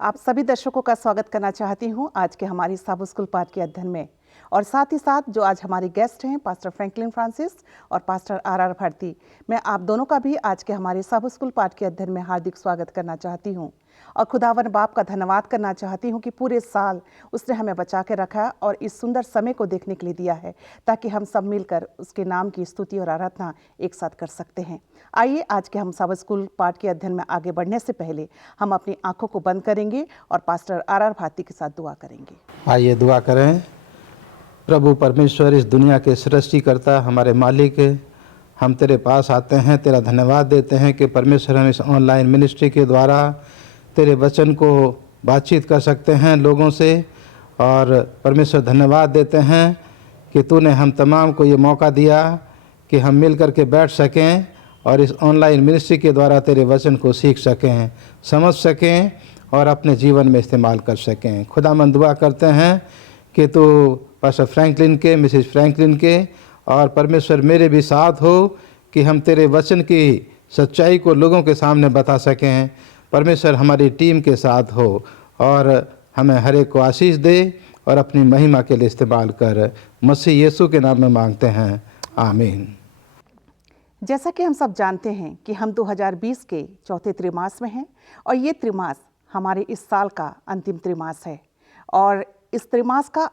आप सभी दर्शकों का स्वागत करना चाहती हूं आज के हमारी साबो स्कूल पाठ के अध्ययन में। और साथ ही साथ जो आज हमारे गेस्ट हैं पास्टर फ्रैंकलिन फ्रांसिस और पास्टर आर भारती, मैं आप दोनों का भी आज के हमारे साबो स्कूल पाठ के अध्ययन में हार्दिक स्वागत करना चाहती हूं। और खुदावन बाप का धन्यवाद करना चाहती हूं कि पूरे साल उसने हमें बचा के रखा और इस सुंदर समय को देखने के लिए दिया है, ताकि हम सब मिलकर उसके नाम की स्तुति और आराधना एक साथ कर सकते हैं। आइए आज के हम साबो स्कूल पाठ के अध्ययन में आगे बढ़ने से पहले हम अपनी आंखों को बंद करेंगे और पास्टर आर भारती के साथ दुआ करेंगे। आइए दुआ करें। प्रभु परमेश्वर, इस दुनिया के सृष्टिकर्ता, हमारे मालिक, हम तेरे पास आते हैं, तेरा धन्यवाद देते हैं कि परमेश्वर हम इस ऑनलाइन मिनिस्ट्री के द्वारा तेरे वचन को बातचीत कर सकते हैं लोगों से। और परमेश्वर धन्यवाद देते हैं कि तूने हम तमाम को ये मौका दिया कि हम मिल कर के बैठ सकें और इस ऑनलाइन मिनिस्ट्री के द्वारा तेरे वचन को सीख सकें, समझ सकें और अपने जीवन में इस्तेमाल कर सकें। खुदामंद दुआ करते हैं कि तू पास्टर फ्रैंकलिन के, मिसेस फ्रैंकलिन के और परमेश्वर मेरे भी साथ हो कि हम तेरे वचन की सच्चाई को लोगों के सामने बता सकें। परमेश्वर हमारी टीम के साथ हो और हमें हर एक को आशीष दे और अपनी महिमा के लिए इस्तेमाल कर। मसीह यीशु के नाम में मांगते हैं, आमीन। जैसा कि हम सब जानते हैं कि हम 2020 के चौथे त्रिमास में हैं और ये त्रिमास हमारे इस साल का अंतिम त्रिमास है। और इस त्रिमास का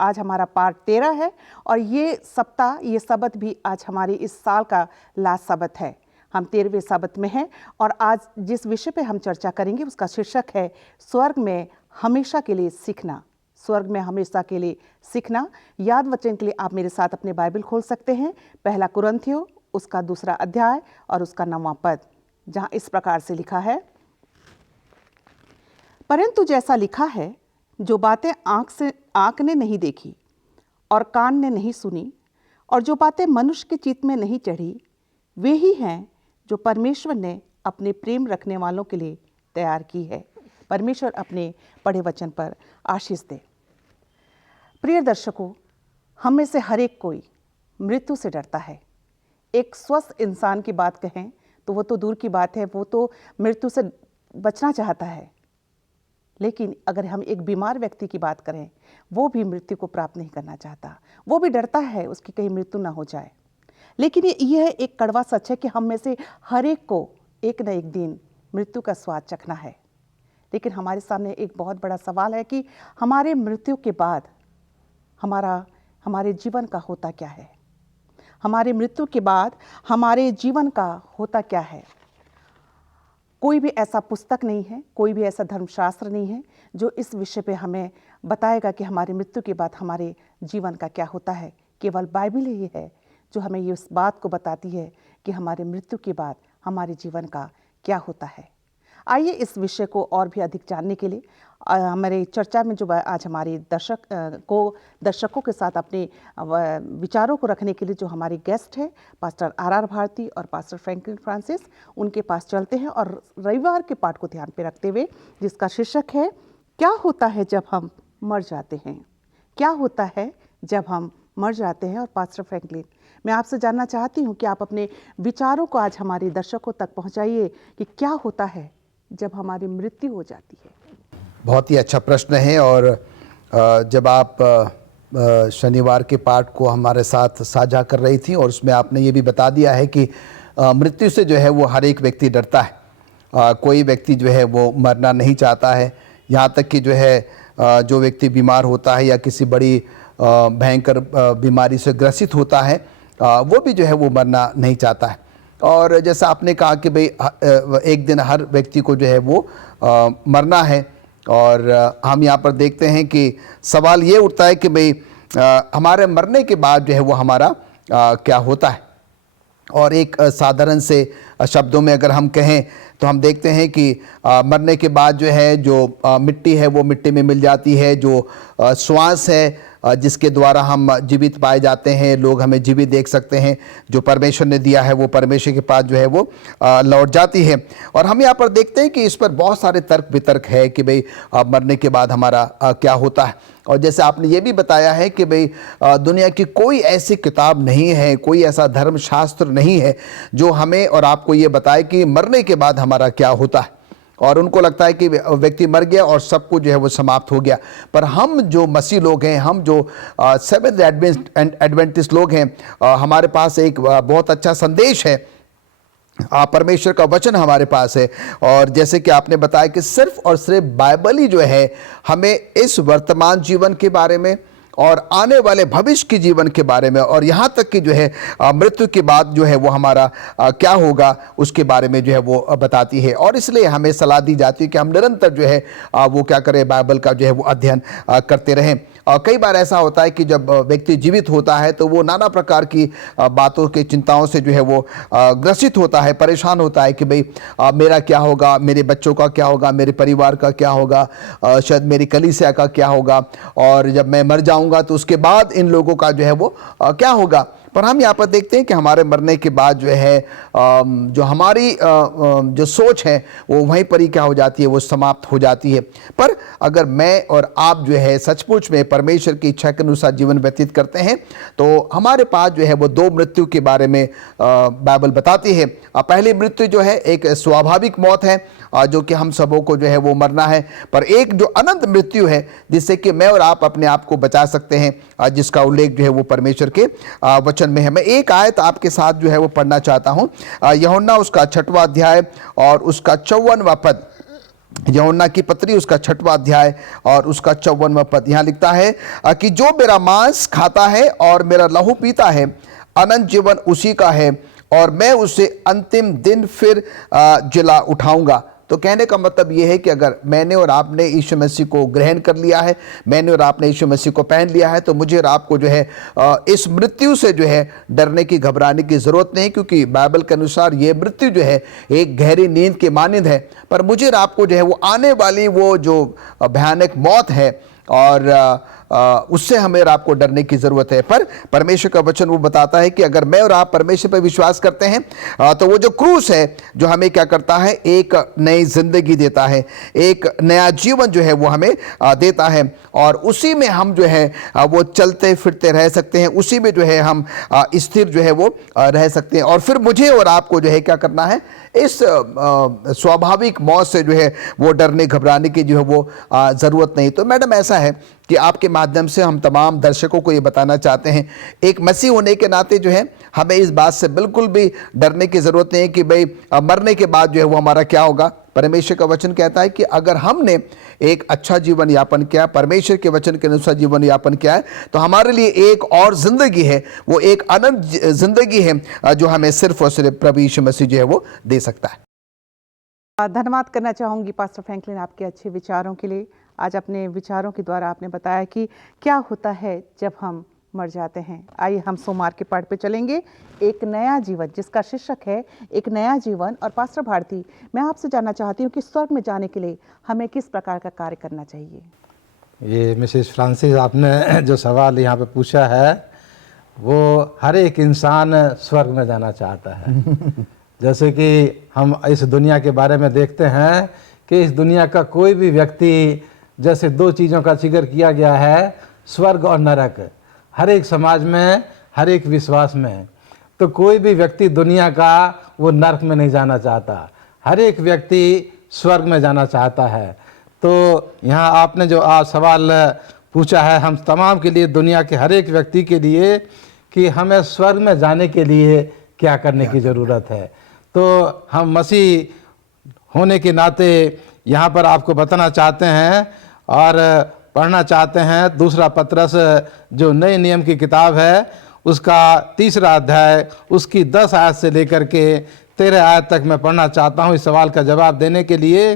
आज हमारा पार्ट 13 है और ये सप्ताह, ये सबत भी आज हमारी इस साल का लास्ट सबत है। हम 13वें सबत में हैं और आज जिस विषय पे हम चर्चा करेंगे उसका शीर्षक है स्वर्ग में हमेशा के लिए सीखना। स्वर्ग में हमेशा के लिए सीखना। याद वचन के लिए आप मेरे साथ अपने बाइबल खोल सकते हैं, पहला कुरिन्थियों उसका 2 अध्याय और उसका 9वां पद, जहां इस प्रकार से लिखा है, परंतु जैसा लिखा है, जो बातें आंख ने नहीं देखी और कान ने नहीं सुनी और जो बातें मनुष्य के चित्त में नहीं चढ़ी, वे ही हैं जो परमेश्वर ने अपने प्रेम रखने वालों के लिए तैयार की है। परमेश्वर अपने पढ़े वचन पर आशीष दे। प्रिय दर्शकों, हम में से हर एक कोई मृत्यु से डरता है। एक स्वस्थ इंसान की बात कहें तो वो तो दूर की बात है, वो तो मृत्यु से बचना चाहता है। लेकिन अगर हम एक बीमार व्यक्ति की बात करें, वो भी मृत्यु को प्राप्त नहीं करना चाहता, वो भी डरता है उसकी कहीं मृत्यु ना हो जाए। लेकिन यह एक कड़वा सच है कि हम में से हर एक को एक न एक दिन मृत्यु का स्वाद चखना है। लेकिन हमारे सामने एक बहुत बड़ा सवाल है कि हमारे मृत्यु के बाद हमारे जीवन का होता क्या है। हमारे मृत्यु के बाद हमारे जीवन का होता क्या है। कोई भी ऐसा पुस्तक नहीं है, कोई भी ऐसा धर्मशास्त्र नहीं है जो इस विषय पे हमें बताएगा कि हमारी मृत्यु के बाद हमारे जीवन का क्या होता है। केवल बाइबल ही है जो हमें इस बात को बताती है कि हमारे मृत्यु के बाद हमारे जीवन का क्या होता है। आइए इस विषय को और भी अधिक जानने के लिए हमारे चर्चा में जो आज हमारे दर्शकों के साथ अपने विचारों को रखने के लिए जो हमारे गेस्ट हैं पास्टर आर भारती और पास्टर फ्रैंकलिन फ्रांसिस, उनके पास चलते हैं और रविवार के पाठ को ध्यान पे रखते हुए, जिसका शीर्षक है क्या होता है जब हम मर जाते हैं। क्या होता है जब हम मर जाते हैं। और पास्टर फ्रैंकलिन, मैं आपसे जानना चाहती हूँ कि आप अपने विचारों को आज हमारे दर्शकों तक पहुँचाइए कि क्या होता है जब हमारी मृत्यु हो जाती है। बहुत ही अच्छा प्रश्न है। और जब आप शनिवार के पाठ को हमारे साथ साझा कर रही थी और उसमें आपने ये भी बता दिया है कि मृत्यु से जो है वो हर एक व्यक्ति डरता है। कोई व्यक्ति जो है वो मरना नहीं चाहता है। यहाँ तक कि जो है जो व्यक्ति बीमार होता है या किसी बड़ी भयंकर बीमारी से ग्रसित होता है, वो भी जो है वो मरना नहीं चाहता है। और जैसा आपने कहा कि भाई एक दिन हर व्यक्ति को जो है वो मरना है। और हम यहाँ पर देखते हैं कि सवाल ये उठता है कि भाई हमारे मरने के बाद जो है वो हमारा क्या होता है। और एक साधारण से शब्दों में अगर हम कहें तो हम देखते हैं कि मरने के बाद जो है जो मिट्टी है वो मिट्टी में मिल जाती है। जो श्वास है जिसके द्वारा हम जीवित पाए जाते हैं, लोग हमें जीवित देख सकते हैं, जो परमेश्वर ने दिया है वो परमेश्वर के पास जो है वो लौट जाती है। और हम यहाँ पर देखते हैं कि इस पर बहुत सारे तर्क वितर्क है कि भाई मरने के बाद हमारा क्या होता है। और जैसे आपने ये भी बताया है कि भाई दुनिया की कोई ऐसी किताब नहीं है, कोई ऐसा धर्मशास्त्र नहीं है जो हमें और आपको ये बताए कि मरने के बाद हमारा क्या होता है। और उनको लगता है कि व्यक्ति मर गया और सब कुछ जो है वो समाप्त हो गया। पर हम जो मसीह लोग हैं, हम जो सेवेंथ एडवेंटिस्ट लोग हैं, हमारे पास एक बहुत अच्छा संदेश है। परमेश्वर का वचन हमारे पास है, और जैसे कि आपने बताया कि सिर्फ और सिर्फ बाइबल ही जो है हमें इस वर्तमान जीवन के बारे में और आने वाले भविष्य के जीवन के बारे में, और यहाँ तक कि जो है मृत्यु के बाद जो है वो हमारा क्या होगा उसके बारे में जो है वो बताती है। और इसलिए हमें सलाह दी जाती है कि हम निरंतर जो है वो क्या करें, बाइबल का जो है वो अध्ययन करते रहें। कई बार ऐसा होता है कि जब व्यक्ति जीवित होता है तो वो नाना प्रकार की बातों के चिंताओं से जो है वो ग्रसित होता है, परेशान होता है कि भाई मेरा क्या होगा, मेरे बच्चों का क्या होगा, मेरे परिवार का क्या होगा, शायद मेरी कलीसिया का क्या होगा, और जब मैं मर जाऊंगा तो उसके बाद इन लोगों का जो है वो क्या होगा। पर हम यहाँ पर देखते हैं कि हमारे मरने के बाद जो है जो हमारी जो सोच है वो वहीं पर ही क्या हो जाती है, वो समाप्त हो जाती है। पर अगर मैं और आप जो है सचमुच में परमेश्वर की इच्छा के अनुसार जीवन व्यतीत करते हैं तो हमारे पास जो है वो दो मृत्यु के बारे में बाइबल बताती है। पहली मृत्यु जो है एक स्वाभाविक मौत है, जो कि हम सबों को जो है वो मरना है। पर एक जो अनंत मृत्यु है जिससे कि मैं और आप अपने आप को बचा सकते हैं, जिसका उल्लेख जो है वो परमेश्वर के वचन में है। मैं एक आयत आपके साथ जो है वो पढ़ना चाहता हूं, यूहन्ना उसका 6वां अध्याय और उसका 54वां पद। यूहन्ना की पत्री उसका 6वां अध्याय और उसका 54वां पद। यहाँ लिखता है कि जो मेरा मांस खाता है और मेरा लहू पीता है, अनंत जीवन उसी का है, और मैं उसे अंतिम दिन फिर जिला उठाऊंगा। तो कहने का मतलब यह है कि अगर मैंने और आपने यीशु मसीह को ग्रहण कर लिया है, मैंने और आपने यीशु मसीह को पहन लिया है, तो मुझे और आपको जो है इस मृत्यु से जो है डरने की, घबराने की ज़रूरत नहीं, क्योंकि बाइबल के अनुसार ये मृत्यु जो है एक गहरी नींद के मानिंद है। पर मुझे और आपको जो है वो आने वाली वो जो भयानक मौत है, और उससे हमें और आपको डरने की ज़रूरत है। पर परमेश्वर का वचन वो बताता है कि अगर मैं और आप परमेश्वर पर विश्वास करते हैं तो वो जो क्रूस है जो हमें क्या करता है, एक नई ज़िंदगी देता है, एक नया जीवन जो है वो हमें देता है, और उसी में हम जो है वो चलते फिरते रह सकते हैं, उसी में जो है हम स्थिर जो है वो रह सकते हैं। और फिर मुझे और आपको जो है क्या करना है, इस स्वाभाविक मौत से जो है वो डरने घबराने की जो है वो ज़रूरत नहीं। तो मैडम ऐसा है कि आपके माध्यम से हम तमाम दर्शकों को ये बताना चाहते हैं, एक मसीह होने के नाते जो है हमें इस बात से बिल्कुल भी डरने की ज़रूरत नहीं है कि भाई मरने के बाद जो है वो हमारा क्या होगा। परमेश्वर का वचन कहता है कि अगर हमने एक अच्छा जीवन यापन किया, परमेश्वर के वचन के अनुसार जीवन यापन किया है, तो हमारे लिए एक और ज़िंदगी है, वो एक अनंत ज़िंदगी है जो हमें सिर्फ और सिर्फ प्रभु यीशु मसीह जो है वो दे सकता है। धन्यवाद करना चाहूँगी पास्टर फ्रैंकलिन आपके अच्छे विचारों के लिए। आज अपने विचारों के द्वारा आपने बताया कि क्या होता है जब हम मर जाते हैं। आइए हम सोमवार के पाठ पे चलेंगे, एक नया जीवन, जिसका शीर्षक है एक नया जीवन। और पास्टर भारती, मैं आपसे जानना चाहती हूँ कि स्वर्ग में जाने के लिए हमें किस प्रकार का कार्य करना चाहिए। ये मिसेस फ्रांसिस, आपने जो सवाल यहाँ पे पूछा है वो हर एक इंसान स्वर्ग में जाना चाहता है। जैसे कि हम इस दुनिया के बारे में देखते हैं कि इस दुनिया का कोई भी व्यक्ति, जैसे दो चीज़ों का जिक्र किया गया है, स्वर्ग और नरक, हर एक समाज में, हर एक विश्वास में। तो कोई भी व्यक्ति दुनिया का वो नरक में नहीं जाना चाहता, हर एक व्यक्ति स्वर्ग में जाना चाहता है। तो यहाँ आपने जो आज सवाल पूछा है हम तमाम के लिए, दुनिया के हर एक व्यक्ति के लिए, कि हमें स्वर्ग में जाने के लिए क्या करने की ज़रूरत है। तो हम मसीह होने के नाते यहाँ पर आपको बताना चाहते हैं और पढ़ना चाहते हैं। दूसरा पत्रस जो नए नियम की किताब है उसका 3रा अध्याय उसकी 10 आयत से लेकर के 13 आयत तक मैं पढ़ना चाहता हूँ। इस सवाल का जवाब देने के लिए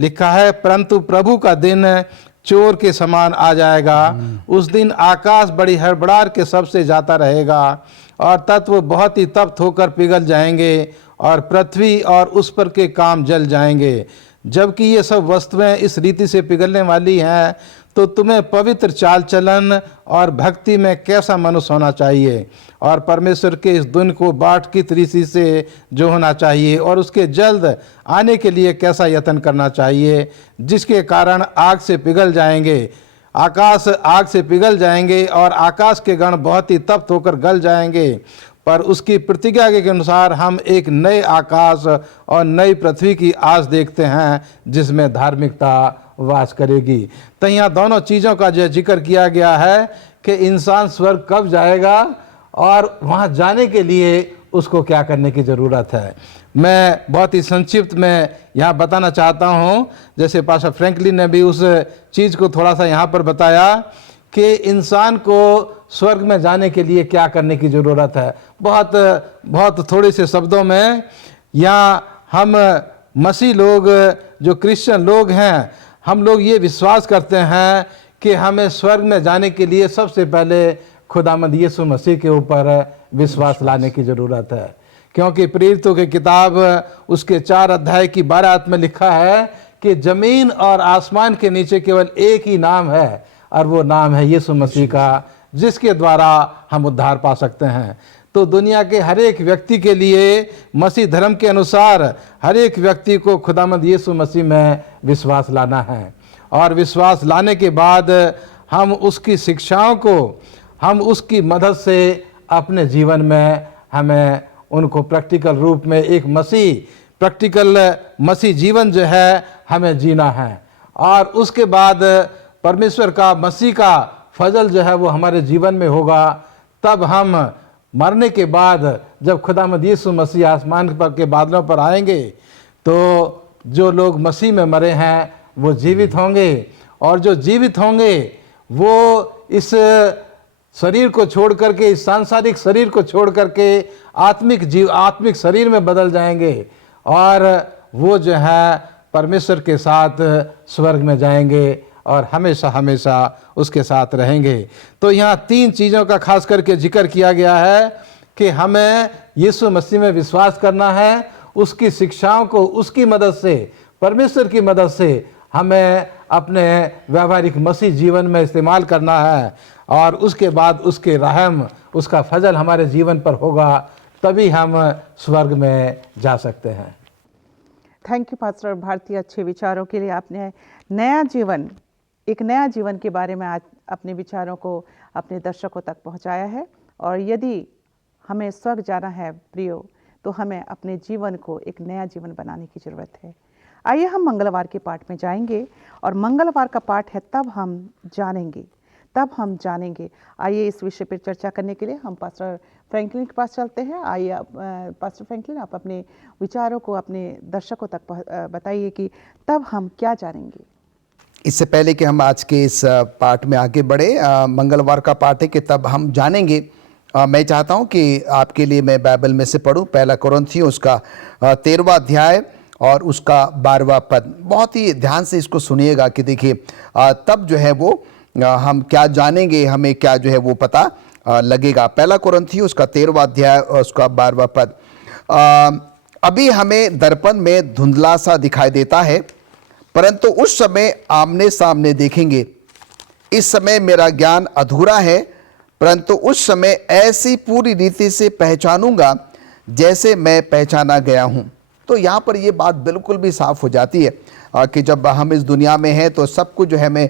लिखा है, परंतु प्रभु का दिन चोर के समान आ जाएगा। उस दिन आकाश बड़ी हड़बड़ाहट के सबसे जाता रहेगा और तत्व बहुत ही तप्त होकर पिघल जाएंगे और पृथ्वी और उस पर के काम जल जाएंगे। जबकि ये सब वस्तुएं इस रीति से पिघलने वाली हैं, तो तुम्हें पवित्र चाल चलन और भक्ति में कैसा मनुष्य होना चाहिए और परमेश्वर के इस दिन को बाट की रीति से जो होना चाहिए और उसके जल्द आने के लिए कैसा यत्न करना चाहिए, जिसके कारण आग से पिघल जाएंगे, आकाश आग से पिघल जाएंगे और आकाश के गण बहुत ही तप्त होकर गल जाएंगे। पर उसकी प्रतिज्ञा के अनुसार हम एक नए आकाश और नई पृथ्वी की आस देखते हैं जिसमें धार्मिकता वास करेगी। तो यहाँ दोनों चीज़ों का जो जिक्र किया गया है कि इंसान स्वर्ग कब जाएगा और वहाँ जाने के लिए उसको क्या करने की ज़रूरत है। मैं बहुत ही संक्षिप्त में यहाँ बताना चाहता हूँ, जैसे पास्टर फ्रैंकलिन ने भी उस चीज़ को थोड़ा सा यहाँ पर बताया कि इंसान को स्वर्ग में जाने के लिए क्या करने की ज़रूरत है। बहुत थोड़े से शब्दों में यहाँ हम मसीह लोग जो क्रिश्चियन लोग हैं, हम लोग ये विश्वास करते हैं कि हमें स्वर्ग में जाने के लिए सबसे पहले खुदामंद यीशु मसीह के ऊपर विश्वास लाने की ज़रूरत है, क्योंकि प्रेरितों की किताब उसके 4 अध्याय की 12 आयत में लिखा है कि ज़मीन और आसमान के नीचे केवल एक ही नाम है और वो नाम है यीशु मसीह का, जिसके द्वारा हम उद्धार पा सकते हैं। तो दुनिया के हर एक व्यक्ति के लिए मसीह धर्म के अनुसार हर एक व्यक्ति को खुदामंद यीशु मसीह में विश्वास लाना है, और विश्वास लाने के बाद हम उसकी शिक्षाओं को, हम उसकी मदद से अपने जीवन में हमें उनको प्रैक्टिकल रूप में एक प्रैक्टिकल मसीह जीवन जो है हमें जीना है। और उसके बाद परमेश्वर का, मसीह का फजल जो है वो हमारे जीवन में होगा। तब हम मरने के बाद जब खुदामंद यीशु मसीह आसमान पर के बादलों पर आएंगे तो जो लोग मसीह में मरे हैं वो जीवित होंगे, और जो जीवित होंगे वो इस शरीर को छोड़ करके, इस सांसारिक शरीर को छोड़ करके आत्मिक शरीर में बदल जाएंगे, और वो जो है परमेश्वर के साथ स्वर्ग में जाएंगे और हमेशा हमेशा उसके साथ रहेंगे। तो यहाँ 3 चीज़ों का खास करके जिक्र किया गया है कि हमें यीशु मसीह में विश्वास करना है, उसकी शिक्षाओं को उसकी मदद से, परमेश्वर की मदद से हमें अपने व्यावहारिक मसीह जीवन में इस्तेमाल करना है, और उसके बाद उसके रहम, उसका फजल हमारे जीवन पर होगा, तभी हम स्वर्ग में जा सकते हैं। थैंक यू पास्टर भारती, अच्छे विचारों के लिए। आपने एक नया जीवन के बारे में आज अपने विचारों को अपने दर्शकों तक पहुंचाया है। और यदि हमें स्वर्ग जाना है प्रियो, तो हमें अपने जीवन को एक नया जीवन बनाने की ज़रूरत है। आइए हम मंगलवार के पाठ में जाएंगे, और मंगलवार का पाठ है तब हम जानेंगे। आइए इस विषय पर चर्चा करने के लिए हम पास्टर फ्रैंकलिन के पास चलते हैं। आइए पास्टर फ्रैंकलिन, आप अपने विचारों को अपने दर्शकों तक बताइए कि तब हम क्या जानेंगे। इससे पहले कि हम आज के इस पाठ में आगे बढ़े, मंगलवार का पाठ है कि तब हम जानेंगे। मैं चाहता हूं कि आपके लिए मैं बाइबल में से पढ़ूं 1 कुरिन्थियों उसका 13वां अध्याय और उसका 12वां पद। बहुत ही ध्यान से इसको सुनिएगा कि देखिए तब जो है वो हम क्या जानेंगे, हमें क्या जो है वो पता लगेगा। 1 कुरिन्थियों उसका 13वां अध्याय और उसका 12वां पद। अभी हमें दर्पण में धुंधला सा दिखाई देता है, परंतु उस समय आमने सामने देखेंगे। इस समय मेरा ज्ञान अधूरा है, परंतु उस समय ऐसी पूरी रीति से पहचानूंगा जैसे मैं पहचाना गया हूं। तो यहाँ पर ये बात बिल्कुल भी साफ हो जाती है कि जब हम इस दुनिया में हैं तो सब कुछ जो है हमें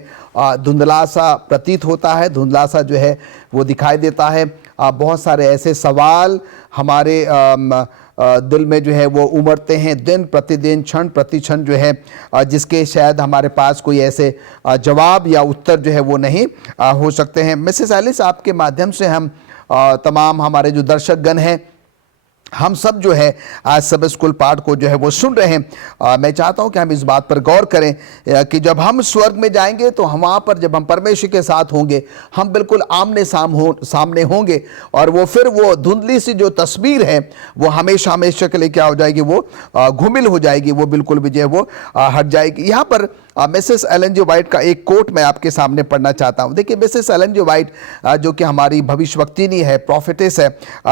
धुंधला सा प्रतीत होता है, धुंधला सा जो है वो दिखाई देता है। बहुत सारे ऐसे सवाल हमारे दिल में जो है वो उमड़ते हैं दिन प्रतिदिन, क्षण प्रति क्षण जो है, जिसके शायद हमारे पास कोई ऐसे जवाब या उत्तर जो है वो नहीं हो सकते हैं। मिसेस एलिस, आपके माध्यम से हम तमाम हमारे जो दर्शकगण हैं, हम सब जो है आज सब स्कूल पाठ को जो है वो सुन रहे हैं। मैं चाहता हूं कि हम इस बात पर गौर करें कि जब हम स्वर्ग में जाएंगे तो हम वहाँ पर जब हम परमेश्वर के साथ होंगे, हम बिल्कुल आमने सामने होंगे, और वो फिर वो धुंधली सी जो तस्वीर है वो हमेशा हमेशा के लिए क्या हो जाएगी, वो घुमिल हो जाएगी, वो बिल्कुल भी जो है वो हट जाएगी। यहाँ पर मिसेस एलन जी वाइट का एक कोट मैं आपके सामने पढ़ना चाहता हूँ। देखिए मिसेस एलन जी वाइट जो कि हमारी भविष्यवक्तिनी है, प्रॉफिटेस है,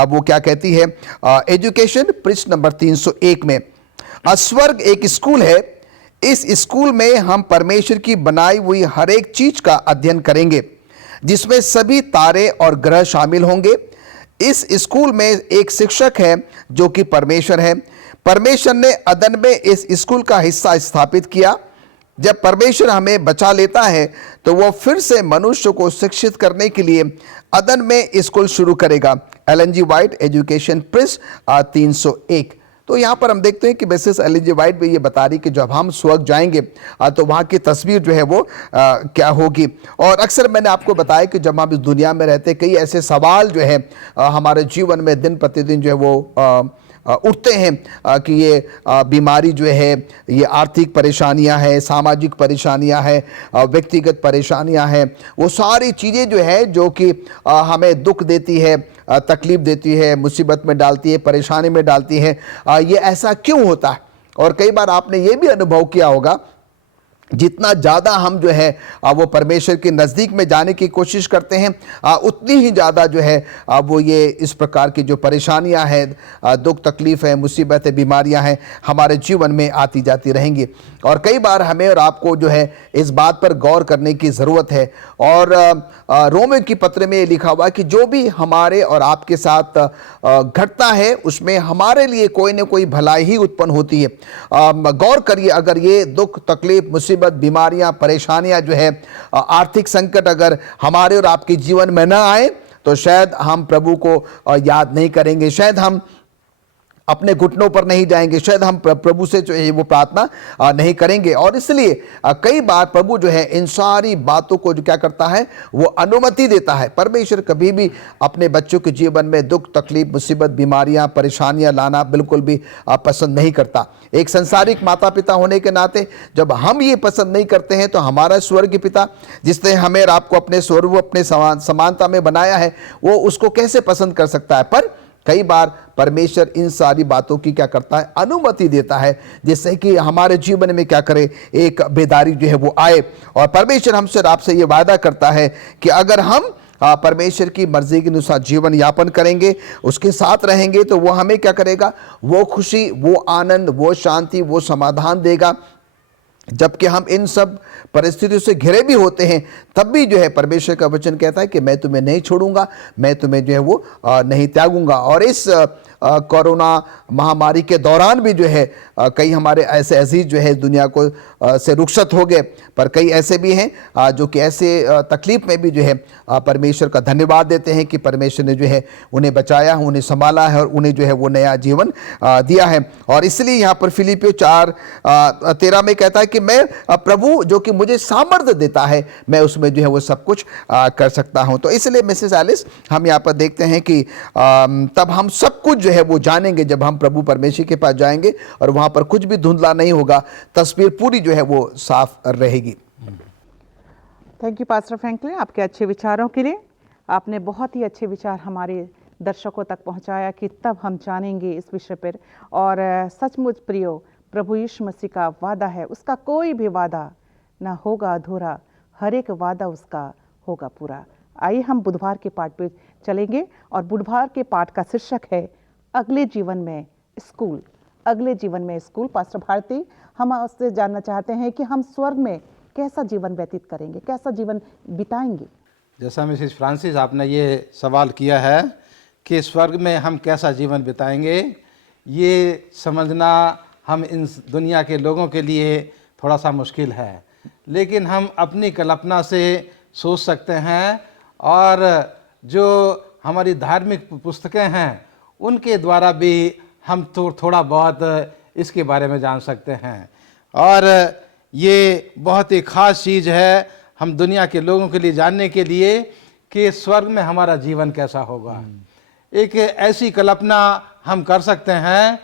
वो क्या कहती है एजुकेशन पृष्ठ नंबर 301 में, स्वर्ग एक स्कूल है। इस स्कूल में हम परमेश्वर की बनाई हुई हर एक चीज का अध्ययन करेंगे, जिसमें सभी तारे और ग्रह शामिल होंगे। इस स्कूल में एक शिक्षक है जो कि परमेश्वर है। परमेश्वर ने अदन में इस स्कूल का हिस्सा स्थापित किया। जब परमेश्वर हमें बचा लेता है तो वो फिर से मनुष्य को शिक्षित करने के लिए अदन में स्कूल शुरू करेगा। एलन जी वाइट, एजुकेशन प्रेस 301। तो यहाँ पर हम देखते हैं कि मिसेस एलन जी वाइट भी ये बता रही कि जब हम स्वर्ग जाएंगे तो वहाँ की तस्वीर जो है वो क्या होगी। और अक्सर मैंने आपको बताया कि जब हम इस दुनिया में रहते कई ऐसे सवाल जो है हमारे जीवन में दिन प्रतिदिन जो है वो उठते हैं कि ये बीमारी जो है, ये आर्थिक परेशानियां हैं, सामाजिक परेशानियां हैं, व्यक्तिगत परेशानियां हैं, वो सारी चीज़ें जो है जो कि हमें दुख देती है, तकलीफ देती है, मुसीबत में डालती है, परेशानी में डालती है। ये ऐसा क्यों होता है? और कई बार आपने ये भी अनुभव किया होगा, जितना ज़्यादा हम जो है वो परमेश्वर के नज़दीक में जाने की कोशिश करते हैं उतनी ही ज़्यादा जो है वो ये इस प्रकार की जो परेशानियां हैं, दुख तकलीफ़ है, मुसीबतें, बीमारियां हैं, हमारे जीवन में आती जाती रहेंगी। और कई बार हमें और आपको जो है इस बात पर गौर करने की ज़रूरत है। और रोमियो की पत्र में ये लिखा हुआ है कि जो भी हमारे और आपके साथ घटता है उसमें हमारे लिए कोई ना कोई भलाई ही उत्पन्न होती है। गौर करिए, अगर ये दुख तकलीफ, मुसीबत, बीमारियां, परेशानियां जो है, आर्थिक संकट अगर हमारे और आपके जीवन में ना आए तो शायद हम प्रभु को याद नहीं करेंगे, शायद हम अपने घुटनों पर नहीं जाएंगे, शायद हम प्रभु से जो है वो प्रार्थना नहीं करेंगे। और इसलिए कई बार प्रभु जो है इन सारी बातों को जो क्या करता है वो अनुमति देता है। परमेश्वर कभी भी अपने बच्चों के जीवन में दुख तकलीफ, मुसीबत, बीमारियां, परेशानियां लाना बिल्कुल भी पसंद नहीं करता। एक संसारिक माता पिता होने के नाते जब हम ये पसंद नहीं करते हैं तो हमारा स्वर्गीय पिता, जिसने हमें और आपको अपने स्वरूप, अपने समानता में बनाया है, वो उसको कैसे पसंद कर सकता है? पर कई बार परमेश्वर इन सारी बातों की क्या करता है, अनुमति देता है, जिससे कि हमारे जीवन में क्या करे, एक बेदारी जो है वो आए। और परमेश्वर हमसे और आपसे ये वादा करता है कि अगर हम परमेश्वर की मर्जी के अनुसार जीवन यापन करेंगे, उसके साथ रहेंगे, तो वो हमें क्या करेगा, वो खुशी, वो आनंद, वो शांति, वो समाधान देगा। जबकि हम इन सब परिस्थितियों से घिरे भी होते हैं, तब भी जो है परमेश्वर का वचन कहता है कि मैं तुम्हें नहीं छोड़ूंगा, मैं तुम्हें जो है वो नहीं त्यागूंगा। और इस कोरोना महामारी के दौरान भी जो है कई हमारे ऐसे अजीज जो है दुनिया को से रुखसत हो गए, पर कई ऐसे भी हैं जो कि ऐसे तकलीफ में भी जो है परमेश्वर का धन्यवाद देते हैं कि परमेश्वर ने जो है उन्हें बचाया, उन्हें संभाला है और उन्हें जो है वो नया जीवन दिया है। और इसलिए यहाँ पर फिलिपियों 4:13 में कहता है कि मैं प्रभु जो कि मुझे सामर्थ्य देता है, मैं उसमें जो है वो सब कुछ कर सकता हूँ। तो इसलिए मिसेस एलिस, हम यहाँ पर देखते हैं कि तब हम सब कुछ जो है वो जानेंगे जब हम प्रभु परमेश्वर के पास जाएंगे, और वहाँ पर कुछ भी धुंधला नहीं होगा, तस्वीर पूरी जो है वो साफ रहेगी। थैंक यू पास्टर फ्रैंकलिन, आपके अच्छे विचारों के लिए। आपने बहुत ही अच्छे विचार हमारे दर्शकों तक पहुंचाया कि तब हम जानेंगे इस विषय पर। और सचमुच प्रियो, प्रभु यीशु मसीह का वादा है, उसका कोई भी वादा ना होगा अधूरा, हर एक वादा उसका होगा पूरा। आइए हम बुधवार के पाठ पे चलेंगे, और बुधवार के पाठ का शीर्षक है अगले जीवन में स्कूल। अगले जीवन में स्कूल। पास्टर भारती, हम उससे जानना चाहते हैं कि हम स्वर्ग में कैसा जीवन व्यतीत करेंगे, कैसा जीवन बिताएंगे। जैसा मिसेस फ्रांसिस आपने ये सवाल किया है कि स्वर्ग में हम कैसा जीवन बिताएंगे, ये समझना हम इन दुनिया के लोगों के लिए थोड़ा सा मुश्किल है, लेकिन हम अपनी कल्पना से सोच सकते हैं, और जो हमारी धार्मिक पुस्तकें हैं उनके द्वारा भी हम तो थोड़ा बहुत इसके बारे में जान सकते हैं। और ये बहुत ही ख़ास चीज़ है हम दुनिया के लोगों के लिए जानने के लिए कि स्वर्ग में हमारा जीवन कैसा होगा। एक ऐसी कल्पना हम कर सकते हैं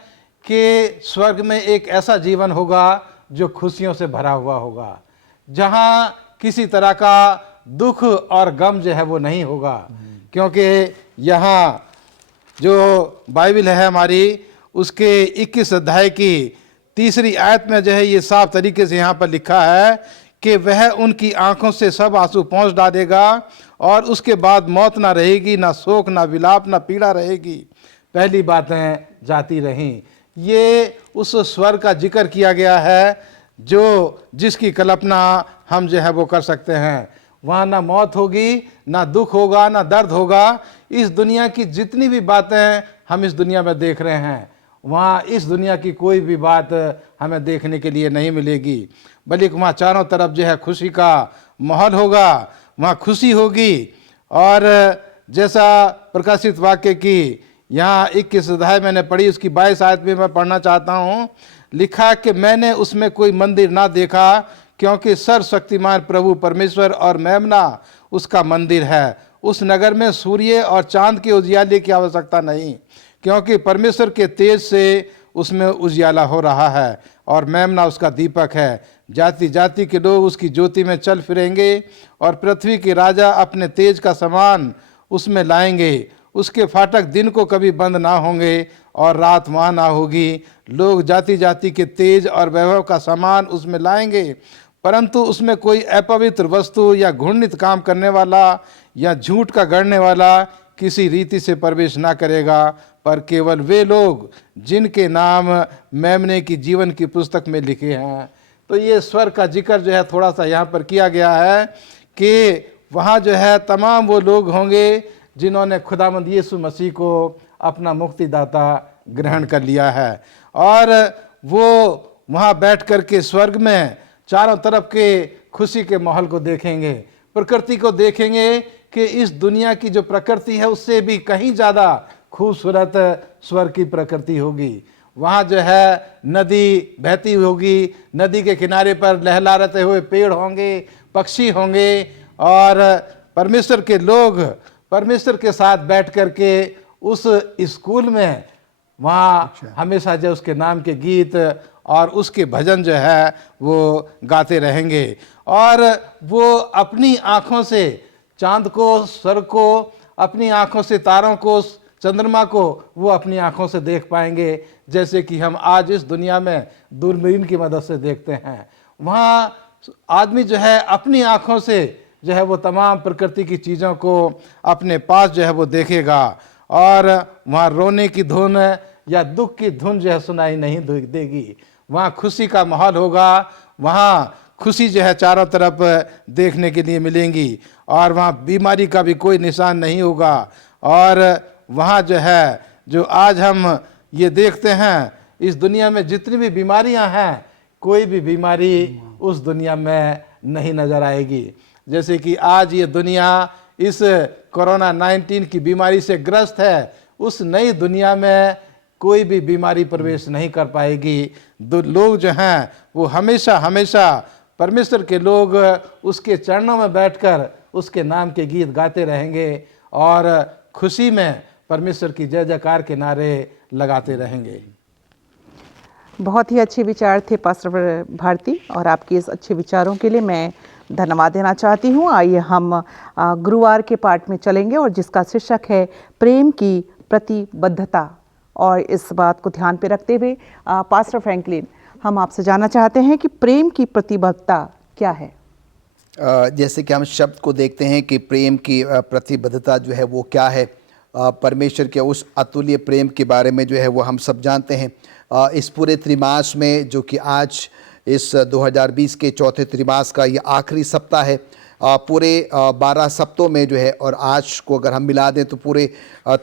कि स्वर्ग में एक ऐसा जीवन होगा जो खुशियों से भरा हुआ होगा, जहाँ किसी तरह का दुख और गम जो है वो नहीं होगा। क्योंकि यहाँ जो बाइबल है हमारी, उसके 21 अध्याय की 3री आयत में जो है ये साफ तरीके से यहाँ पर लिखा है कि वह उनकी आंखों से सब आंसू पोंछ डालेगा, और उसके बाद मौत ना रहेगी, ना शोक, ना विलाप, ना पीड़ा रहेगी, पहली बातें जाती रहीं। ये उस स्वर्ग का जिक्र किया गया है जो जिसकी कल्पना हम जो है वो कर सकते हैं। वहाँ ना मौत होगी, ना दुख होगा, ना दर्द होगा। इस दुनिया की जितनी भी बातें हम इस दुनिया में देख रहे हैं, वहाँ इस दुनिया की कोई भी बात हमें देखने के लिए नहीं मिलेगी, बल्कि वहाँ चारों तरफ जो है खुशी का माहौल होगा, वहाँ खुशी होगी। और जैसा प्रकाशित वाक्य की यहाँ 21 अध्याय मैंने पढ़ी, उसकी 22 आयत में मैं पढ़ना चाहता हूँ। लिखा कि मैंने उसमें कोई मंदिर ना देखा, क्योंकि सर्वशक्तिमान प्रभु परमेश्वर और मेमना उसका मंदिर है। उस नगर में सूर्य और चांद के उजियाले की आवश्यकता नहीं, क्योंकि परमेश्वर के तेज से उसमें उजियाला हो रहा है और मेमना उसका दीपक है। जाति जाति के लोग उसकी ज्योति में चल फिरेंगे और पृथ्वी के राजा अपने तेज का सामान उसमें लाएंगे। उसके फाटक दिन को कभी बंद ना होंगे और रात वहाँ ना होगी। लोग जाति जाति के तेज और वैभव का सामान उसमें लाएंगे, परंतु उसमें कोई अपवित्र वस्तु या घृणित काम करने वाला या झूठ का गढ़ने वाला किसी रीति से प्रवेश ना करेगा, पर केवल वे लोग जिनके नाम मेमने की जीवन की पुस्तक में लिखे हैं। तो ये स्वर्ग का जिक्र जो है थोड़ा सा यहाँ पर किया गया है कि वहाँ जो है तमाम वो लोग होंगे जिन्होंने खुदावंद यीशु मसीह को अपना मुक्तिदाता ग्रहण कर लिया है, और वो वहाँ बैठ कर के स्वर्ग में चारों तरफ के खुशी के माहौल को देखेंगे, प्रकृति को देखेंगे कि इस दुनिया की जो प्रकृति है उससे भी कहीं ज़्यादा खूबसूरत स्वर्ग की प्रकृति होगी। वहाँ जो है नदी बहती होगी, नदी के किनारे पर लहलहाते हुए पेड़ होंगे, पक्षी होंगे, और परमेश्वर के लोग परमेश्वर के साथ बैठ कर के उस स्कूल में वहाँ हमेशा जो उसके नाम के गीत और उसके भजन जो है वो गाते रहेंगे। और वो अपनी आँखों से चांद को, स्वर्ग को, अपनी आँखों से तारों को, चंद्रमा को वो अपनी आँखों से देख पाएंगे, जैसे कि हम आज इस दुनिया में दूरबीन की मदद से देखते हैं। वहाँ आदमी जो है अपनी आँखों से जो है वो तमाम प्रकृति की चीज़ों को अपने पास जो है वो देखेगा, और वहाँ रोने की धुन या दुख की धुन जो है सुनाई नहीं देगी। वहाँ खुशी का माहौल होगा, वहाँ खुशी जो है चारों तरफ देखने के लिए मिलेंगी, और वहाँ बीमारी का भी कोई निशान नहीं होगा। और वहाँ जो है जो आज हम ये देखते हैं इस दुनिया में जितनी भी बीमारियाँ हैं, कोई भी बीमारी उस दुनिया में नहीं नज़र आएगी। जैसे कि आज ये दुनिया इस कोरोना 19 की बीमारी से ग्रस्त है, उस नई दुनिया में कोई भी बीमारी प्रवेश नहीं कर पाएगी। लोग जो हैं वो हमेशा हमेशा परमेश्वर के लोग उसके चरणों में बैठकर उसके नाम के गीत गाते रहेंगे और खुशी में परमेश्वर की जय जयकार के नारे लगाते रहेंगे। बहुत ही अच्छे विचार थे पास्टर भारती, और आपके इस अच्छे विचारों के लिए मैं धन्यवाद देना चाहती हूँ। आइए हम गुरुवार के पाठ में चलेंगे, और जिसका शीर्षक है प्रेम की प्रतिबद्धता। और इस बात को ध्यान पे रखते हुए पास्टर फ्रैंकलिन, हम आपसे जानना चाहते हैं कि प्रेम की प्रतिबद्धता क्या है। जैसे कि हम शब्द को देखते हैं कि प्रेम की प्रतिबद्धता जो है वो क्या है। परमेश्वर के उस अतुल्य प्रेम के बारे में जो है वो हम सब जानते हैं। इस पूरे त्रिमास में, जो कि आज इस 2020 के चौथे त्रिमास का ये आखिरी सप्ताह है, पूरे 12 सप्तों में जो है, और आज को अगर हम मिला दें तो पूरे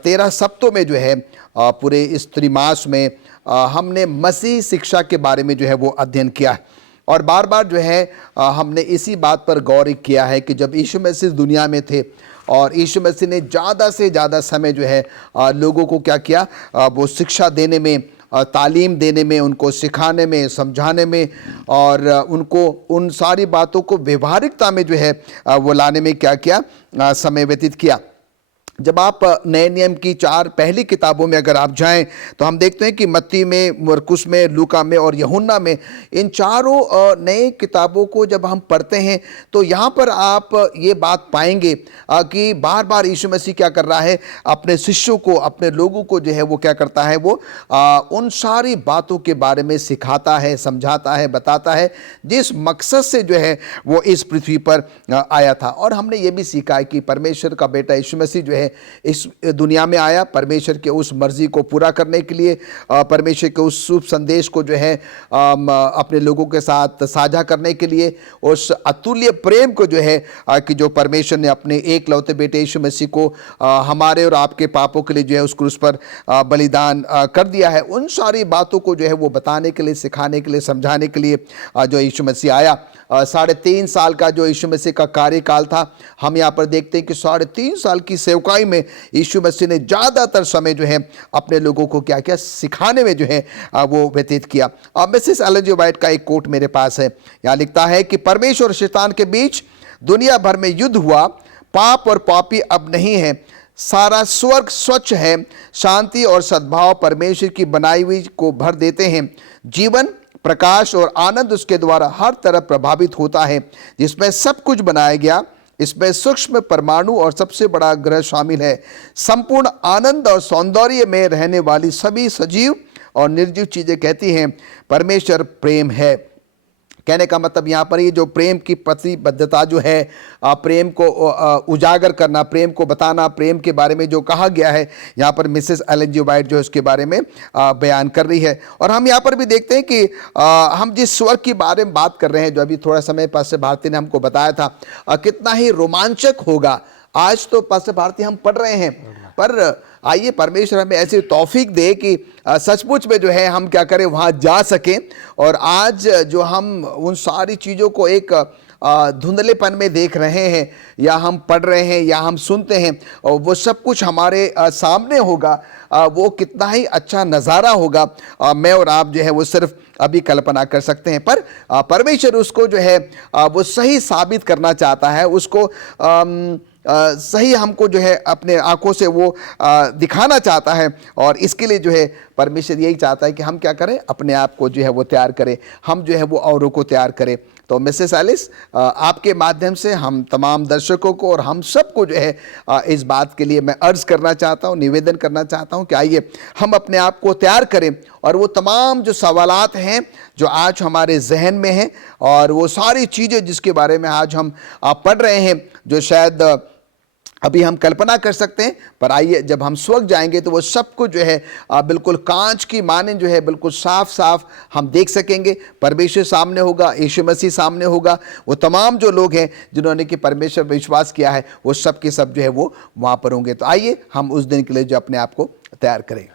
13 सप्तों में जो है, पूरे इस त्रिमास में हमने मसीह शिक्षा के बारे में जो है वो अध्ययन किया है। और बार बार जो है हमने इसी बात पर गौर किया है कि जब यीशु मसीह दुनिया में थे और यीशु मसीह ने ज़्यादा से ज़्यादा समय जो है लोगों को क्या किया, वो शिक्षा देने में, तालीम देने में, उनको सिखाने में, समझाने में, और उनको उन सारी बातों को व्यवहारिकता में जो है वो लाने में क्या किया, समय व्यतीत किया। जब आप नए नियम की 4 पहली किताबों में अगर आप जाएं तो हम देखते हैं कि मत्ती में, मरकुस में, लूका में और यूहन्ना में, इन चारों नए किताबों को जब हम पढ़ते हैं तो यहाँ पर आप ये बात पाएंगे कि बार बार यीशु मसीह क्या कर रहा है, अपने शिष्यों को, अपने लोगों को जो है वो क्या करता है, वो उन सारी बातों के बारे में सिखाता है, समझाता है, बताता है, जिस मकसद से जो है वो इस पृथ्वी पर आया था। और हमने ये भी सीखा है कि परमेश्वर का बेटा यीशु मसीह जो है है इस दुनिया में आया, परमेश्वर के उस मर्जी को पूरा करने के लिए, परमेश्वर के उस शुभ संदेश को जो है अपने लोगों के साथ साझा करने के लिए, उस अतुल्य प्रेम को जो है कि जो परमेश्वर ने अपने एकलौते बेटे यीशु मसीह को हमारे और आपके पापों के लिए जो है उस क्रूस पर बलिदान कर दिया है, उन सारी बातों को जो है वो बताने के लिए, सिखाने के लिए, समझाने के लिए जो यीशु मसीह आया। 3.5 साल का जो यीशु मसीह का कार्यकाल था, हम यहाँ पर देखते हैं कि 3.5 साल की सेवकाई में यीशु मसीह ने ज़्यादातर समय जो है अपने लोगों को क्या क्या सिखाने में जो है वो व्यतीत किया। अब मिसेस एलन जी व्हाइट का एक कोट मेरे पास है, यहाँ लिखता है कि परमेश्वर और शैतान के बीच दुनिया भर में युद्ध हुआ, पाप और पापी अब नहीं है, सारा स्वर्ग स्वच्छ है, शांति और सद्भाव परमेश्वर की बनाई हुई को भर देते हैं, जीवन, प्रकाश और आनंद उसके द्वारा हर तरफ प्रभावित होता है, जिसमें सब कुछ बनाया गया, इसमें सूक्ष्म परमाणु और सबसे बड़ा ग्रह शामिल है, संपूर्ण आनंद और सौंदर्य में रहने वाली सभी सजीव और निर्जीव चीजें कहती हैं परमेश्वर प्रेम है। कहने का मतलब यहाँ पर ये जो प्रेम की प्रतिबद्धता जो है, प्रेम को उजागर करना, प्रेम को बताना, प्रेम के बारे में जो कहा गया है, यहाँ पर मिसेस एलन जी व्हाइट जो है उसके बारे में बयान कर रही है। और हम यहाँ पर भी देखते हैं कि हम जिस स्वर्ग के बारे में बात कर रहे हैं, जो अभी थोड़ा समय पास्टर भारती ने हमको बताया था, कितना ही रोमांचक होगा। आज तो पास्टर भारती हम पढ़ रहे हैं, पर आइए परमेश्वर हमें ऐसी तौफीक दे कि सचमुच में जो है हम क्या करें, वहाँ जा सकें। और आज जो हम उन सारी चीज़ों को एक धुंधलेपन में देख रहे हैं, या हम पढ़ रहे हैं, या हम सुनते हैं, और वो सब कुछ हमारे सामने होगा, वो कितना ही अच्छा नज़ारा होगा, मैं और आप जो है वो सिर्फ अभी कल्पना कर सकते हैं। पर परमेश्वर उसको जो है वो सही साबित करना चाहता है, उसको सही हमको जो है अपने आंखों से वो दिखाना चाहता है। और इसके लिए जो है परमेश्वर यही चाहता है कि हम क्या करें, अपने आप को जो है वो तैयार करें, हम जो है वो औरों को तैयार करें। तो मिसेस एलिस, आपके माध्यम से हम तमाम दर्शकों को और हम सबको जो है इस बात के लिए मैं अर्ज करना चाहता हूँ, निवेदन करना चाहता हूँ कि आइए हम अपने आप को तैयार करें, और वो तमाम जो सवालात हैं जो आज हमारे जहन में हैं, और वो सारी चीज़ें जिसके बारे में आज हम पढ़ रहे हैं, जो शायद अभी हम कल्पना कर सकते हैं, पर आइए जब हम स्वर्ग जाएंगे तो वो सब कुछ जो है बिल्कुल कांच की माने जो है बिल्कुल साफ साफ हम देख सकेंगे। परमेश्वर सामने होगा, यीशु मसीह सामने होगा, वो तमाम जो लोग हैं जिन्होंने कि परमेश्वर पर विश्वास किया है, वो सब के सब जो है वो वहाँ पर होंगे। तो आइए हम उस दिन के लिए जो अपने आप को तैयार करें।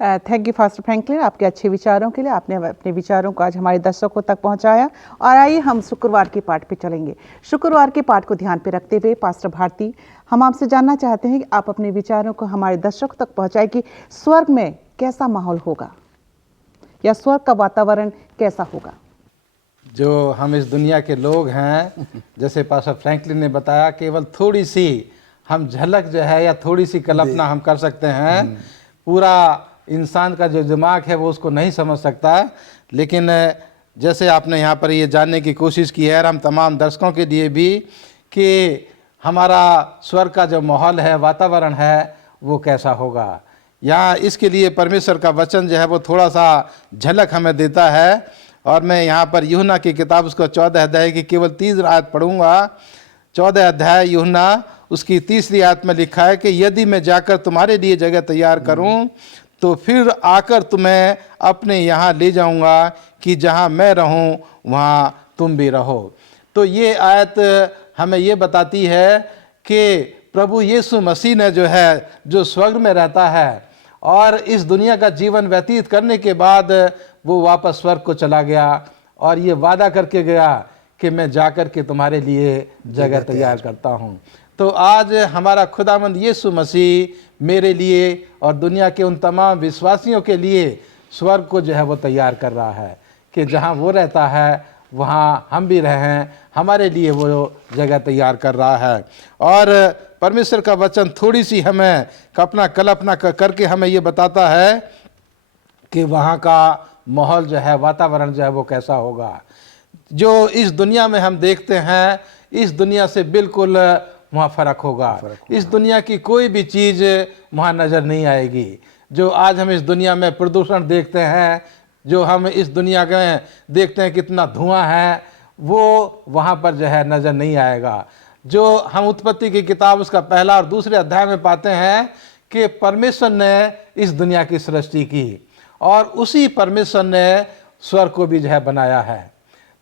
थैंक यू फास्टर फ्रैंकलिन, आपके अच्छे विचारों के लिए। आपने अपने विचारों को आज हमारे दर्शकों तक पहुंचाया। और आइए हम शुक्रवार के पाठ पे चलेंगे। शुक्रवार के पाठ को ध्यान पे रखते हुए पास्टर भारती, हम आपसे जानना चाहते हैं कि आप अपने विचारों को हमारे दर्शकों तक पहुंचाए कि स्वर्ग में कैसा माहौल होगा, या स्वर्ग का वातावरण कैसा होगा। जो हम इस दुनिया के लोग हैं, जैसे पास्टर फ्रैंकलिन ने बताया, केवल थोड़ी सी हम झलक जो है या थोड़ी सी कल्पना हम कर सकते हैं। पूरा इंसान का जो दिमाग है वो उसको नहीं समझ सकता है। लेकिन जैसे आपने यहाँ पर ये जानने की कोशिश की है, और हम तमाम दर्शकों के लिए भी, कि हमारा स्वर्ग का जो माहौल है, वातावरण है, वो कैसा होगा। यहाँ इसके लिए परमेश्वर का वचन जो है वो थोड़ा सा झलक हमें देता है। और मैं यहाँ पर यूहन्ना की किताब उसको 14 अध्याय की केवल 3 आयत पढ़ूँगा। 14 अध्याय यूहन्ना उसकी 3 आयत में लिखा है कि यदि मैं जाकर तुम्हारे लिए जगह तैयार करूँ तो फिर आकर तुम्हें अपने यहाँ ले जाऊँगा, कि जहाँ मैं रहूँ वहाँ तुम भी रहो। तो ये आयत हमें ये बताती है कि प्रभु यीशु मसीह ने जो है, जो स्वर्ग में रहता है और इस दुनिया का जीवन व्यतीत करने के बाद वो वापस स्वर्ग को चला गया, और ये वादा करके गया कि मैं जाकर के तुम्हारे लिए जगह तैयार करता हूँ। तो आज हमारा खुदावंद यीशु मसीह मेरे लिए और दुनिया के उन तमाम विश्वासियों के लिए स्वर्ग को जो है वो तैयार कर रहा है, कि जहाँ वो रहता है वहाँ हम भी रहें, हमारे लिए वो जगह तैयार कर रहा है। और परमेश्वर का वचन थोड़ी सी हमें कल्पना करके हमें ये बताता है कि वहाँ का माहौल जो है, वातावरण जो है वो कैसा होगा। जो इस दुनिया में हम देखते हैं, इस दुनिया से बिल्कुल वहाँ फ़र्क होगा। इस दुनिया की कोई भी चीज़ वहाँ नज़र नहीं आएगी। जो आज हम इस दुनिया में प्रदूषण देखते हैं, जो हम इस दुनिया में देखते हैं कितना धुआं है, वो वहाँ पर जो है नज़र नहीं आएगा। जो हम उत्पत्ति की किताब उसका पहला और दूसरे अध्याय में पाते हैं कि परमेश्वर ने इस दुनिया की सृष्टि की और उसी परमेश्वर ने स्वर्ग को भी जो है बनाया है।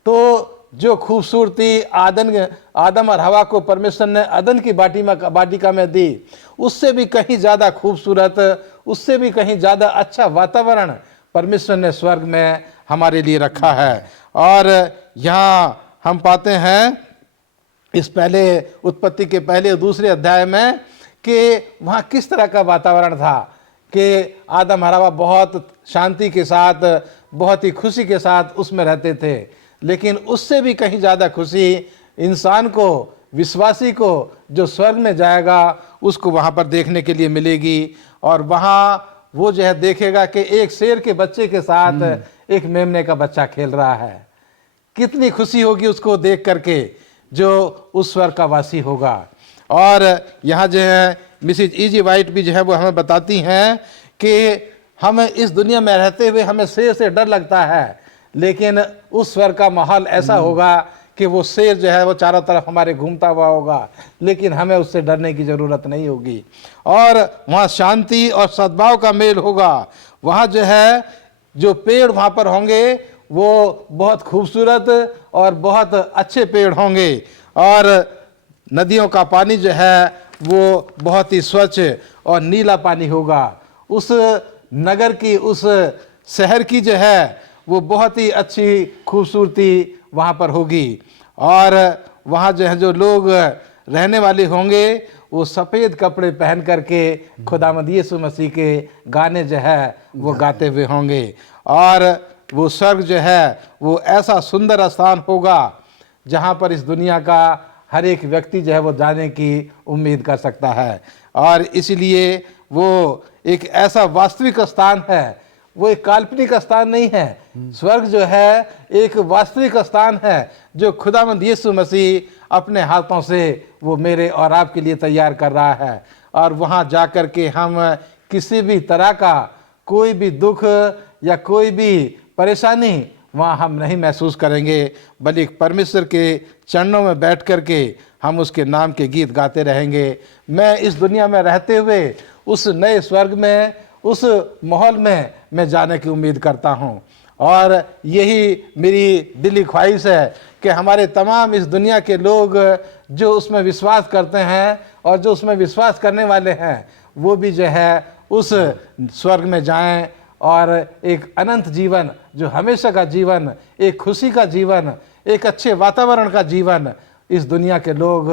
तो जो खूबसूरती आदम और हवा को परमेश्वर ने अदन की वाटिका में दी, उससे भी कहीं ज़्यादा खूबसूरत, उससे भी कहीं ज़्यादा अच्छा वातावरण परमेश्वर ने स्वर्ग में हमारे लिए रखा है। और यहाँ हम पाते हैं इस पहले उत्पत्ति के पहले और दूसरे अध्याय में कि वहाँ किस तरह का वातावरण था कि आदम और हवा बहुत शांति के साथ, बहुत ही खुशी के साथ उसमें रहते थे। लेकिन उससे भी कहीं ज़्यादा खुशी इंसान को, विश्वासी को जो स्वर्ग में जाएगा उसको वहाँ पर देखने के लिए मिलेगी। और वहाँ वो जो है देखेगा कि एक शेर के बच्चे के साथ एक मेमने का बच्चा खेल रहा है। कितनी खुशी होगी उसको देख करके जो उस स्वर्ग का वासी होगा। और यहाँ जो है मिसिज E.G. वाइट भी जो है वो हमें बताती हैं कि हमें इस दुनिया में रहते हुए हमें शेर से डर लगता है, लेकिन उस स्वर्ग का माहौल ऐसा होगा कि वो शेर जो है वो चारों तरफ हमारे घूमता हुआ होगा, लेकिन हमें उससे डरने की ज़रूरत नहीं होगी। और वहाँ शांति और सद्भाव का मेल होगा। वहाँ जो है जो पेड़ वहाँ पर होंगे वो बहुत खूबसूरत और बहुत अच्छे पेड़ होंगे। और नदियों का पानी जो है वो बहुत ही स्वच्छ और नीला पानी होगा। उस नगर की, उस शहर की जो है वो बहुत ही अच्छी खूबसूरती वहाँ पर होगी। और वहाँ जो है जो लोग रहने वाले होंगे वो सफ़ेद कपड़े पहन करके खुदावंद यीशु मसीह के गाने जो है वो गाते हुए होंगे। और वो स्वर्ग जो है वो ऐसा सुंदर स्थान होगा जहाँ पर इस दुनिया का हर एक व्यक्ति जो है वो जाने की उम्मीद कर सकता है। और इसलिए वो एक ऐसा वास्तविक स्थान है, वो एक काल्पनिक स्थान नहीं है। स्वर्ग जो है एक वास्तविक स्थान है जो खुदावंद यीशु मसीह अपने हाथों से वो मेरे और आपके लिए तैयार कर रहा है। और वहाँ जा कर के हम किसी भी तरह का कोई भी दुख या कोई भी परेशानी वहाँ हम नहीं महसूस करेंगे, बल्कि परमेश्वर के चरणों में बैठ कर के हम उसके नाम के गीत गाते रहेंगे। मैं इस दुनिया में रहते हुए उस नए स्वर्ग में, उस माहौल में मैं जाने की उम्मीद करता हूँ। और यही मेरी दिली ख्वाहिश है कि हमारे तमाम इस दुनिया के लोग जो उसमें विश्वास करते हैं और जो उसमें विश्वास करने वाले हैं वो भी जो है उस स्वर्ग में जाएं और एक अनंत जीवन, जो हमेशा का जीवन, एक खुशी का जीवन, एक अच्छे वातावरण का जीवन इस दुनिया के लोग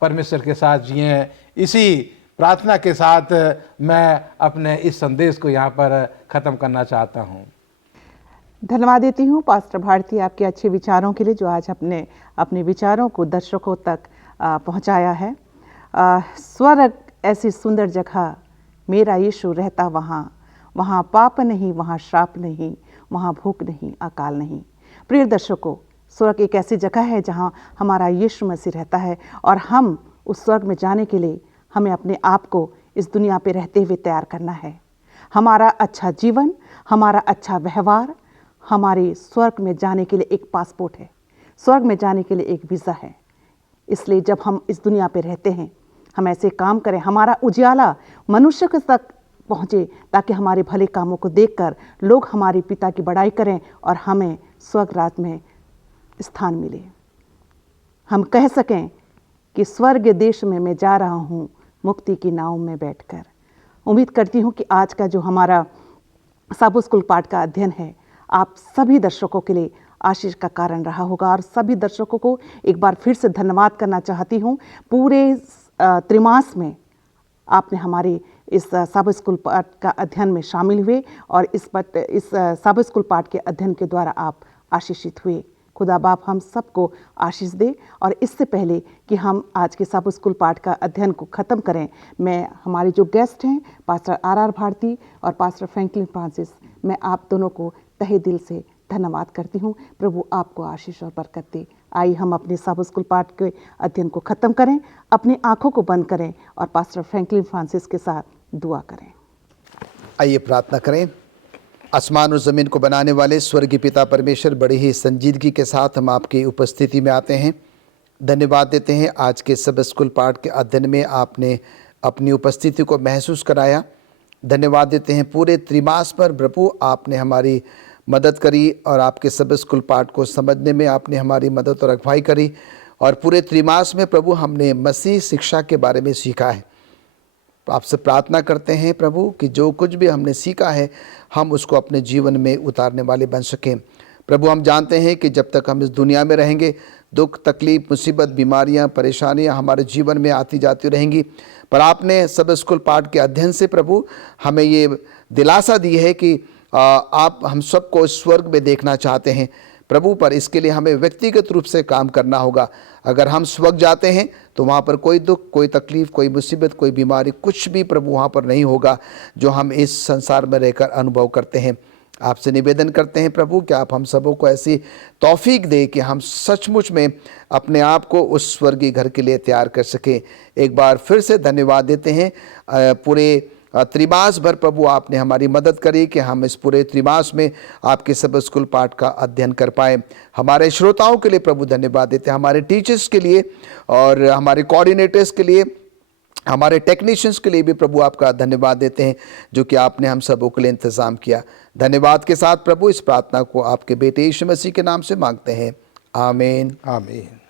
परमेश्वर के साथ जिएं। इसी प्रार्थना के साथ मैं अपने इस संदेश को यहाँ पर ख़त्म करना चाहता हूँ। धन्यवाद देती हूँ पास्टर भारती आपके अच्छे विचारों के लिए, जो आज अपने विचारों को दर्शकों तक पहुँचाया है। स्वर्ग ऐसी सुंदर जगह, मेरा यीशु रहता वहाँ, वहाँ पाप नहीं, वहाँ श्राप नहीं, वहाँ भूख नहीं, अकाल नहीं। प्रिय दर्शकों, स्वर्ग एक ऐसी जगह है जहाँ हमारा यीशु मसीह रहता है और हम उस स्वर्ग में जाने के लिए हमें अपने आप को इस दुनिया पे रहते हुए तैयार करना है। हमारा अच्छा जीवन, हमारा अच्छा व्यवहार हमारे स्वर्ग में जाने के लिए एक पासपोर्ट है, स्वर्ग में जाने के लिए एक वीज़ा है। इसलिए जब हम इस दुनिया पे रहते हैं हम ऐसे काम करें, हमारा उजियाला मनुष्य तक पहुँचे, ताकि हमारे भले कामों को देखकर लोग हमारे पिता की बड़ाई करें और हमें स्वर्ग राज में स्थान मिले। हम कह सकें कि स्वर्ग देश में मैं जा रहा हूँ मुक्ति की नाव में बैठकर। उम्मीद करती हूँ कि आज का जो हमारा साबो स्कूल पाठ का अध्ययन है आप सभी दर्शकों के लिए आशीष का कारण रहा होगा। और सभी दर्शकों को एक बार फिर से धन्यवाद करना चाहती हूँ। पूरे त्रिमास में आपने हमारे इस साबो स्कूल पाठ का अध्ययन में शामिल हुए और इस साबो स्कूल पाठ के अध्ययन के द्वारा आप आशीषित हुए। खुदा बाप हम सबको आशीष दे। और इससे पहले कि हम आज के साबो स्कूल पाठ का अध्ययन को ख़त्म करें, मैं हमारे जो गेस्ट हैं पास्टर आर भारती और पास्टर फ्रैंकलिन फ्रांसिस, मैं आप दोनों को तहे दिल से धन्यवाद करती हूँ। प्रभु आपको आशीष और बरकत दे। आइए हम अपने साबो स्कूल पाठ के अध्ययन को ख़त्म करें, अपनी आँखों को बंद करें और पास्टर फ्रैंकलिन फ्रांसिस के साथ दुआ करें। आइए प्रार्थना करें। आसमान और ज़मीन को बनाने वाले स्वर्गीय पिता परमेश्वर, बड़ी ही संजीदगी के साथ हम आपकी उपस्थिति में आते हैं। धन्यवाद देते हैं आज के सब स्कूल पाठ के अध्ययन में आपने अपनी उपस्थिति को महसूस कराया। धन्यवाद देते हैं पूरे त्रिमास पर प्रभु आपने हमारी मदद करी और आपके सब स्कूल पाठ को समझने में आपने हमारी मदद और अगुवाई करी। और पूरे त्रिमास में प्रभु हमने मसीह शिक्षा के बारे में सीखा है। आपसे प्रार्थना करते हैं प्रभु कि जो कुछ भी हमने सीखा है हम उसको अपने जीवन में उतारने वाले बन सकें। प्रभु हम जानते हैं कि जब तक हम इस दुनिया में रहेंगे दुख, तकलीफ, मुसीबत, बीमारियां, परेशानियां हमारे जीवन में आती जाती रहेंगी, पर आपने सब स्कूल पाठ के अध्ययन से प्रभु हमें ये दिलासा दी है कि आप हम सबको स्वर्ग में देखना चाहते हैं प्रभु, पर इसके लिए हमें व्यक्तिगत रूप से काम करना होगा। अगर हम स्वर्ग जाते हैं तो वहाँ पर कोई दुख, कोई तकलीफ, कोई मुसीबत, कोई बीमारी, कुछ भी प्रभु वहाँ पर नहीं होगा जो हम इस संसार में रहकर अनुभव करते हैं। आपसे निवेदन करते हैं प्रभु कि आप हम सबों को ऐसी तौफीक दे कि हम सचमुच में अपने आप को उस स्वर्गीय घर के लिए तैयार कर सकें। एक बार फिर से धन्यवाद देते हैं। पूरे त्रिमास भर प्रभु आपने हमारी मदद करी कि हम इस पूरे त्रिमास में आपके सब स्कूल पाठ का अध्ययन कर पाएँ। हमारे श्रोताओं के लिए प्रभु धन्यवाद देते हैं, हमारे टीचर्स के लिए और हमारे कोऑर्डिनेटर्स के लिए, हमारे टेक्नीशियंस के लिए भी प्रभु आपका धन्यवाद देते हैं जो कि आपने हम सबों के लिए इंतज़ाम किया। धन्यवाद के साथ प्रभु इस प्रार्थना को आपके बेटे यीशु मसीह के नाम से मांगते हैं, आमीन। आमीन।